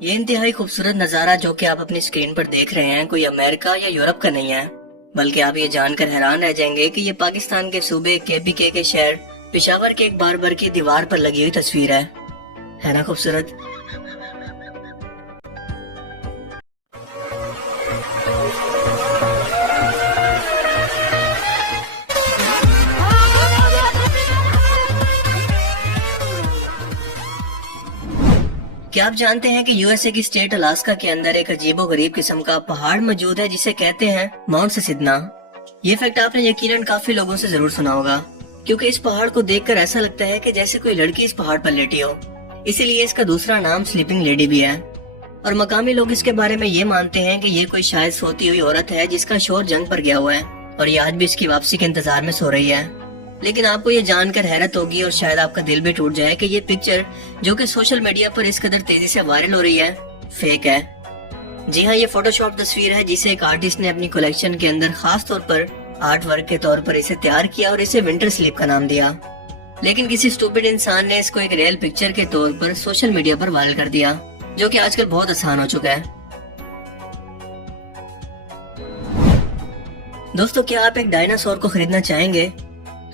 ये इंतहाई खूबसूरत नजारा जो कि आप अपनी स्क्रीन पर देख रहे हैं कोई अमेरिका या यूरोप का नहीं है, बल्कि आप ये जानकर हैरान रह जाएंगे कि ये पाकिस्तान के सूबे KPK के शहर पेशावर के एक बारबर की दीवार पर लगी हुई तस्वीर है ना खूबसूरत। क्या आप जानते हैं कि USA की स्टेट अलास्का के अंदर एक अजीबोगरीब किस्म का पहाड़ मौजूद है जिसे कहते हैं माउंट सिसिडना। ये फैक्ट आपने यकीनन काफी लोगों से जरूर सुना होगा, क्योंकि इस पहाड़ को देखकर ऐसा लगता है कि जैसे कोई लड़की इस पहाड़ पर लेटी हो। इसीलिए इसका दूसरा नाम स्लीपिंग लेडी भी है। और मकामी लोग इसके बारे में ये मानते हैं कि ये कोई शायद सोती हुई औरत है जिसका शोहर जंग पर गया हुआ है और ये आज भी इसकी वापसी के इंतजार में सो रही है। लेकिन आपको ये जानकर हैरत होगी और शायद आपका दिल भी टूट जाए कि ये पिक्चर जो कि सोशल मीडिया पर इस कदर तेजी से वायरल हो रही है, फेक है। जी हाँ, ये फोटोशॉप तस्वीर है जिसे एक आर्टिस्ट ने अपनी कलेक्शन के अंदर खास तौर पर आर्ट वर्क के तौर पर इसे तैयार किया और इसे विंटर स्लीप का नाम दिया। लेकिन किसी स्टूपिड इंसान ने इसको एक रियल पिक्चर के तौर पर सोशल मीडिया पर वायरल कर दिया, जो कि आजकल बहुत आसान हो चुका है। दोस्तों, क्या आप एक डायनासोर को खरीदना चाहेंगे?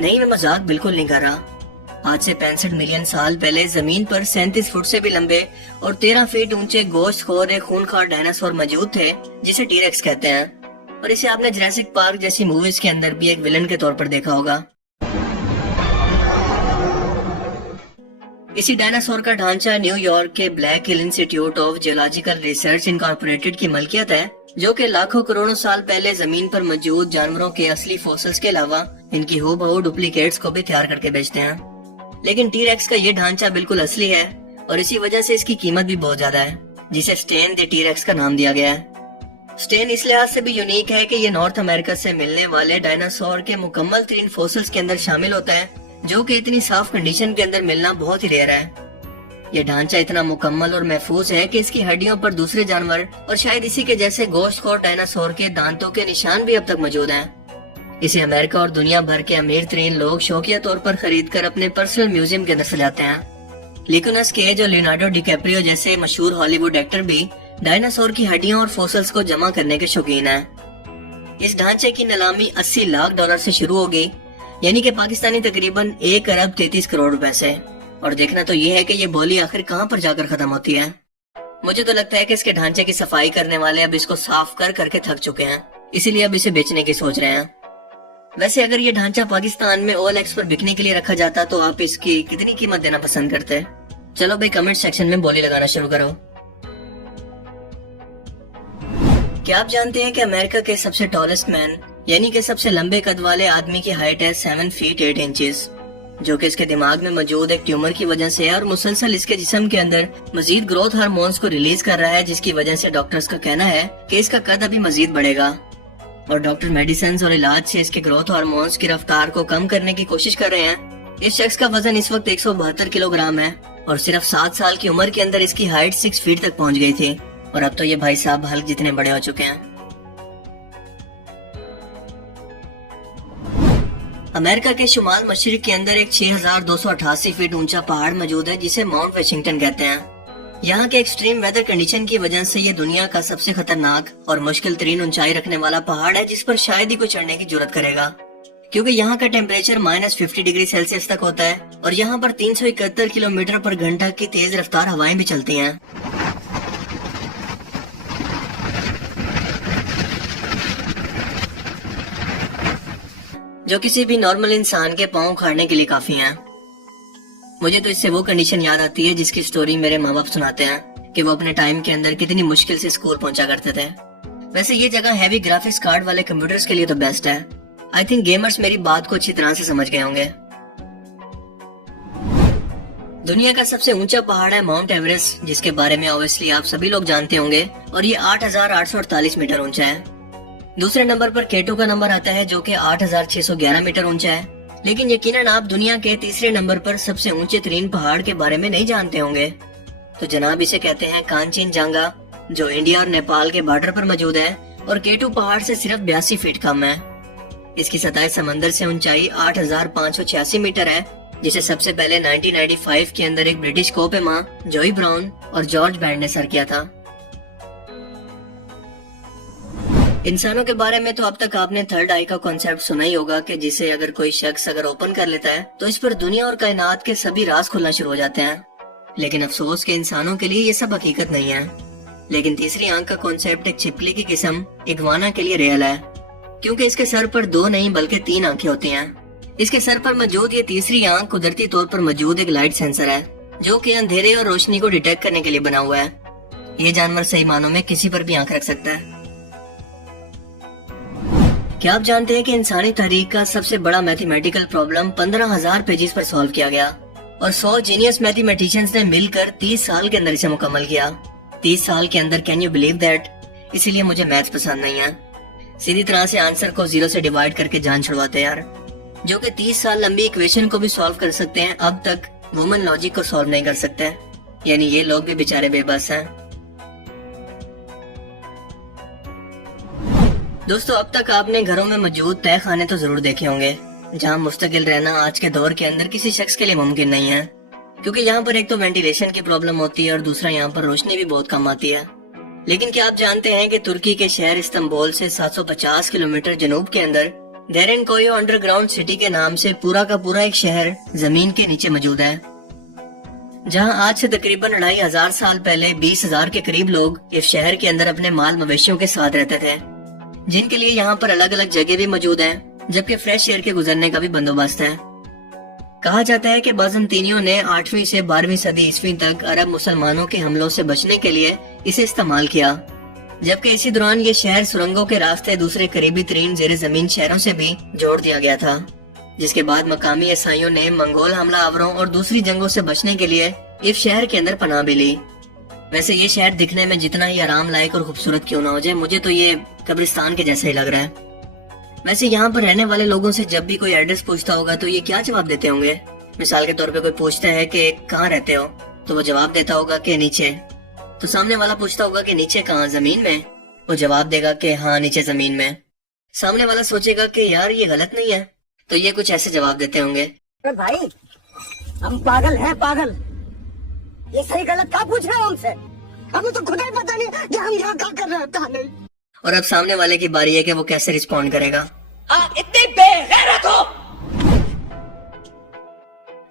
नहीं, मैं मजाक बिल्कुल नहीं कर रहा। आज से 65 मिलियन साल पहले जमीन पर 37 फुट से भी लंबे और 13 फीट ऊंचे गोश्तखोर एक खूंखार डायनासोर मौजूद थे जिसे टीरेक्स कहते हैं। और इसे आपने जुरासिक पार्क जैसी मूवीज के अंदर भी एक विलन के तौर पर देखा होगा। इसी डायनासोर का ढांचा न्यूयॉर्क के black hill institute of geological research incorporated की मलकियत है, जो कि लाखों करोड़ों साल पहले जमीन पर मौजूद जानवरों के असली फॉसिल्स के अलावा इनकी हूबहू डुप्लीकेट्स को भी तैयार करके बेचते हैं। लेकिन टीरेक्स का ये ढांचा बिल्कुल असली है और इसी वजह से इसकी कीमत भी बहुत ज्यादा है, जिसे स्टेन द टीरेक्स का नाम दिया गया है। स्टेन इस लिहाज से भी यूनिक है कि ये नॉर्थ अमेरिका से मिलने वाले डायनासोर के मुकम्मल तरीन फॉसिल्स के अंदर शामिल होता है, जो कि इतनी साफ कंडीशन के अंदर मिलना बहुत ही रेयर है। ये ढांचा इतना मुकम्मल और महफूज है कि इसकी हड्डियों पर दूसरे जानवर और शायद इसी के जैसे गोश्तखोर डायनासोर के दांतों के निशान भी अब तक मौजूद हैं। इसे अमेरिका और दुनिया भर के अमीर तरीन लोग शौकिया तौर पर खरीद कर अपने पर्सनल म्यूजियम के अंदर सजाते हैं। निकोलस केज और लियोनार्डो डिकैप्रियो जैसे मशहूर हॉलीवुड एक्टर भी डायनासोर की हड्डियों और फॉसिल्स को जमा करने के शौकीन हैं। इस ढांचे की नीलामी $80 लाख से शुरू होगी, यानी कि पाकिस्तानी तकरीबन 1 अरब 33 करोड़ रुपए से। और देखना तो ये है कि ये बोली आखिर कहाँ पर जाकर खत्म होती है। मुझे तो लगता है कि इसके ढांचे की सफाई करने वाले अब इसको साफ कर करके थक चुके हैं, इसीलिए अब इसे बेचने की सोच रहे हैं। वैसे अगर ये ढांचा पाकिस्तान में OLX पर बिकने के लिए रखा जाता तो आप इसकी कितनी कीमत देना पसंद करते? चलो भाई, कमेंट सेक्शन में बोली लगाना शुरू करो। क्या आप जानते हैं कि अमेरिका के सबसे टॉलेस्ट मैन यानी कि सबसे लंबे कद वाले आदमी की हाइट है 7 फीट 8 इंचेस, जो कि इसके दिमाग में मौजूद एक ट्यूमर की वजह से है और मुसलसल इसके जिस्म के अंदर मजीद ग्रोथ हार्मोन्स को रिलीज कर रहा है, जिसकी वजह से डॉक्टर्स का कहना है कि इसका कद अभी मजीद बढ़ेगा। और डॉक्टर मेडिसिन और इलाज से इसके ग्रोथ हार्मोन्स की रफ्तार को कम करने की कोशिश कर रहे हैं। इस शख्स का वजन इस वक्त 172 किलोग्राम है और सिर्फ 7 साल की उम्र के अंदर इसकी हाइट 6 फीट तक पहुँच गई थी और अब तो ये भाई साहब हल्क जितने बड़े हो चुके हैं। अमेरिका के शुमाल मशरिक के अंदर एक 6288 फीट ऊंचा पहाड़ मौजूद है जिसे माउंट वाशिंगटन कहते हैं। यहाँ के एक्सट्रीम वेदर कंडीशन की वजह से ये दुनिया का सबसे खतरनाक और मुश्किल तरीन ऊंचाई रखने वाला पहाड़ है, जिस पर शायद ही कोई चढ़ने की जरूरत करेगा, क्योंकि यहाँ का टेम्परेचर -50 डिग्री सेल्सियस तक होता है और यहाँ पर 371 किलोमीटर पर घंटा की तेज रफ्तार हवाएं भी चलती हैं। जो किसी भी नॉर्मल इंसान के पांव उखाड़ने के लिए काफी हैं। मुझे तो इससे वो कंडीशन याद आती है जिसकी स्टोरी मेरे माँ बाप सुनाते हैं कि वो अपने टाइम के अंदर कितनी मुश्किल से स्कूल पहुंचा करते थे। वैसे ये जगह हैवी ग्राफिक्स कार्ड वाले कंप्यूटर्स के लिए तो बेस्ट है। आई थिंक गेमर्स मेरी बात को अच्छी तरह से समझ गए होंगे। दुनिया का सबसे ऊंचा पहाड़ है माउंट एवरेस्ट, जिसके बारे में ऑब्वियसली आप सभी लोग जानते होंगे, और ये 8848 मीटर ऊंचा है। दूसरे नंबर पर केटो का नंबर आता है जो कि 8611 मीटर ऊंचा है। लेकिन यकीनन आप दुनिया के तीसरे नंबर पर सबसे ऊंचे तरीन पहाड़ के बारे में नहीं जानते होंगे। तो जनाब, इसे कहते हैं कांचनजंगा, जो इंडिया और नेपाल के बॉर्डर पर मौजूद है और केटू पहाड़ से सिर्फ 82 फीट कम है। इसकी सतह समंदर से ऊंचाई 8586 मीटर है जिसे सबसे पहले 1995 के अंदर एक ब्रिटिश कोपेमा जोई ब्राउन और जॉर्ज बैंड ने सर किया था। इंसानों के बारे में तो अब तक आपने थर्ड आई का कॉन्सेप्ट सुना ही होगा कि जिसे अगर कोई शख्स अगर ओपन कर लेता है तो इस पर दुनिया और कायनात के सभी राज खुलना शुरू हो जाते हैं। लेकिन अफसोस के इंसानों के लिए ये सब हकीकत नहीं है। लेकिन तीसरी आंख का कॉन्सेप्ट एक छिपकली की किस्म इग्वाना के लिए रियल है, क्योंकि इसके सर पर 2 नहीं बल्कि 3 आंखें होती हैं। इसके सर पर मौजूद ये तीसरी आंख कुदरती तौर पर मौजूद एक लाइट सेंसर है, जो कि अंधेरे और रोशनी को डिटेक्ट करने के लिए बना हुआ है। ये जानवर सही मानों में किसी पर भी आंख रख सकता है। क्या आप जानते हैं कि इंसानी तारीख का सबसे बड़ा मैथमेटिकल प्रॉब्लम 15,000 पेजेस पर सॉल्व किया गया और 100 जीनियस मैथमेटिशियंस ने मिलकर 30 साल के अंदर इसे मुकम्मल किया। 30 साल के अंदर, कैन यू बिलीव दैट? इसीलिए मुझे मैथ्स पसंद नहीं है। सीधी तरह से आंसर को 0 से डिवाइड करके जान छुड़वाते हैं यार। जो कि 30 साल लंबी इक्वेशन को भी सॉल्व कर सकते हैं, अब तक वुमन लॉजिक को सॉल्व नहीं कर सकते। यानी ये लोग भी बेचारे बेबस हैं। दोस्तों, अब तक आपने घरों में मौजूद तय खाने तो जरूर देखे होंगे, जहां मुस्तकिल रहना आज के दौर के अंदर किसी शख्स के लिए मुमकिन नहीं है, क्योंकि यहाँ पर एक तो वेंटिलेशन की प्रॉब्लम होती है और दूसरा यहाँ पर रोशनी भी बहुत कम आती है। लेकिन क्या आप जानते हैं कि तुर्की के शहर इस्तांबुल से 750 किलोमीटर जनूब के अंदर देरेनकोय अंडरग्राउंड सिटी के नाम से पूरा का पूरा एक शहर जमीन के नीचे मौजूद है, जहां आज से तकरीबन 2500 साल पहले 20,000 के करीब लोग इस शहर के अंदर अपने माल मवेशियों के साथ रहते थे, जिनके लिए यहाँ पर अलग अलग जगह भी मौजूद है, जबकि फ्रेश एयर के गुजरने का भी बंदोबस्त है। कहा जाता है कि बाज़ंतीनियों ने 8वीं से 12वीं सदी ईस्वी तक अरब मुसलमानों के हमलों से बचने के लिए इसे इस्तेमाल किया, जबकि इसी दौरान ये शहर सुरंगों के रास्ते दूसरे करीबी तरीन जेर जमीन शहरों से भी जोड़ दिया गया था, जिसके बाद मकामी ईसाइयों ने मंगोल हमलावरों और दूसरी जंगों से बचने के लिए इस शहर के अंदर पनाह भी ली। वैसे ये शहर दिखने में जितना ही आराम लायक और खूबसूरत क्यों ना हो जाए, मुझे तो ये कब्रिस्तान के जैसा ही लग रहा है। वैसे यहाँ पर रहने वाले लोगों से जब भी कोई एड्रेस पूछता होगा तो ये क्या जवाब देते होंगे? मिसाल के तौर पे कोई पूछता है कि कहाँ रहते हो, तो वो जवाब देता होगा कि नीचे। तो सामने वाला पूछता होगा कि नीचे कहाँ, जमीन में? वो जवाब देगा कि हाँ नीचे जमीन में। सामने वाला सोचेगा कि यार ये गलत नहीं है, तो ये कुछ ऐसे जवाब देते होंगे। भाई हम पागल हैं, पागल। ये सही गलत क्या पूछ रहे हो हमसे? हमें तो खुद ही पता नहीं कि हम यहाँ क्या कर रहे हैं, कहाँ नहीं। और अब सामने वाले की बारी है कि वो कैसे रिस्पॉन्ड करेगा। इतनी बेगैरत हो।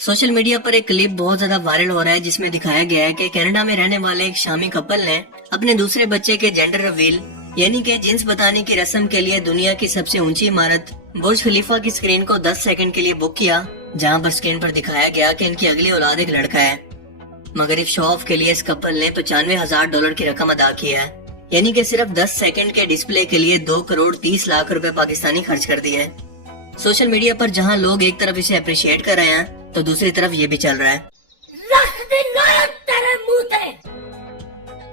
सोशल मीडिया पर एक क्लिप बहुत ज्यादा वायरल हो रहा है, जिसमें दिखाया गया है कि कनाडा में रहने वाले एक शामी कपल ने अपने दूसरे बच्चे के जेंडर रिवील यानी कि जिन्स बताने की रस्म के लिए दुनिया की सबसे ऊंची इमारत बुर्ज खलीफा की स्क्रीन को 10 सेकंड के लिए बुक किया, जहां पर स्क्रीन पर दिखाया गया कि इनकी अगली औलाद एक लड़का है। मगर इस शो ऑफ के लिए इस कपल ने $95,000 की रकम अदा की है, यानी कि सिर्फ 10 सेकंड के डिस्प्ले के लिए 2 करोड़ 30 लाख रुपए पाकिस्तानी खर्च कर दिए। सोशल मीडिया पर जहां लोग एक तरफ इसे अप्रिशिएट कर रहे हैं, तो दूसरी तरफ ये भी चल रहा है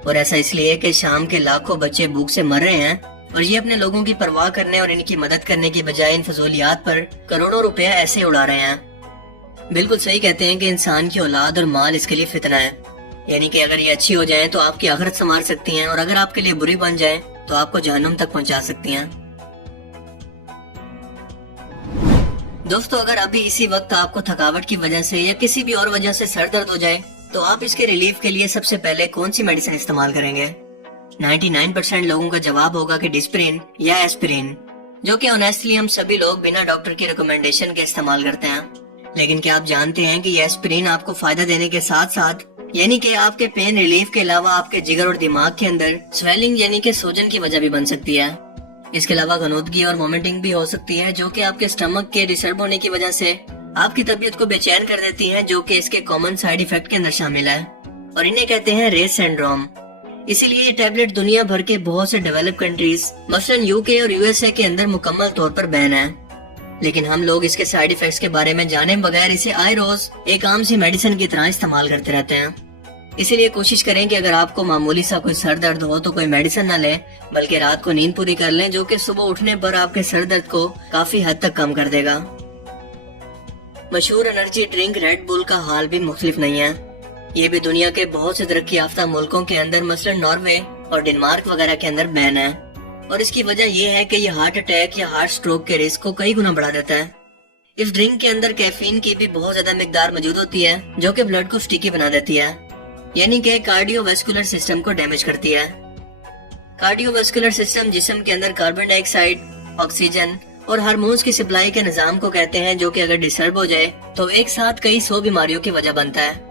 और ऐसा इसलिए कि शाम के लाखों बच्चे भूख से मर रहे हैं और ये अपने लोगों की परवाह करने और इनकी मदद करने की बजाय इन फजूलियात पर करोड़ों रुपया ऐसे उड़ा रहे हैं। बिल्कुल सही कहते हैं कि इंसान की औलाद और माल इसके लिए फितना है, यानी कि अगर ये अच्छी हो जाए तो आपकी आखिरत संवार सकती हैं और अगर आपके लिए बुरी बन जाए तो आपको जहन्नुम तक पहुंचा सकती हैं। दोस्तों, अगर अभी इसी वक्त आपको थकावट की वजह से या किसी भी और वजह से सर दर्द हो जाए तो आप इसके रिलीफ के लिए सबसे पहले कौन सी मेडिसिन इस्तेमाल करेंगे? 99% लोगों का जवाब होगा कि डिस्प्रिन या एस्पिरिन, जो कि ऑनेस्टली हम सभी लोग बिना डॉक्टर की रिकमेंडेशन के इस्तेमाल करते हैं। लेकिन क्या आप जानते हैं कि ये एस्पिरिन आपको फायदा देने के साथ साथ यानी कि आपके पेन रिलीफ के अलावा आपके जिगर और दिमाग के अंदर स्वेलिंग यानी कि सूजन की वजह भी बन सकती है। इसके अलावा गनोदगी और वोमिटिंग भी हो सकती है, जो कि आपके स्टमक के डिस्टर्ब होने की वजह से आपकी तबीयत को बेचैन कर देती है, जो कि इसके कॉमन साइड इफेक्ट के अंदर शामिल है और इन्हें कहते हैं रेस सिंड्रोम। इसीलिए ये टैबलेट दुनिया भर के बहुत से डेवलप कंट्रीज मसलन यूके और यूएसए के अंदर मुकम्मल तौर पर बैन है। लेकिन हम लोग इसके साइड इफेक्ट्स के बारे में जाने बगैर इसे आए रोज एक आम सी मेडिसिन की तरह इस्तेमाल करते रहते हैं। इसीलिए कोशिश करें कि अगर आपको मामूली सा कोई सर दर्द हो तो कोई मेडिसिन न लें, बल्कि रात को नींद पूरी कर लें, जो कि सुबह उठने पर आपके सर दर्द को काफी हद तक कम कर देगा। मशहूर एनर्जी ड्रिंक रेड बुल का हाल भी मुख्तलिफ नहीं है। ये भी दुनिया के बहुत से तरक्की याफ्ता मुल्कों के अंदर मसलन नॉर्वे और डेनमार्क वगैरह के अंदर बैन है और इसकी वजह यह है कि ये हार्ट अटैक या हार्ट स्ट्रोक के रिस्क को कई गुना बढ़ा देता है। اس ڈرنک کے اندر کیفین کی بھی بہت زیادہ مقدار موجود ہوتی ہے جو کہ بلڈ کو سٹیکی بنا دیتی ہے، یعنی کہ کارڈیو ویسکولر سسٹم کو ڈیمیج کرتی ہے۔ کارڈیو ویسکولر سسٹم جسم کے اندر کاربن ڈائی آکسائڈ، آکسیجن اور ہارمونز کی سپلائی کے نظام کو کہتے ہیں، جو کہ اگر ڈسٹرب ہو جائے تو ایک ساتھ کئی 100 بیماریوں کی وجہ بنتا ہے۔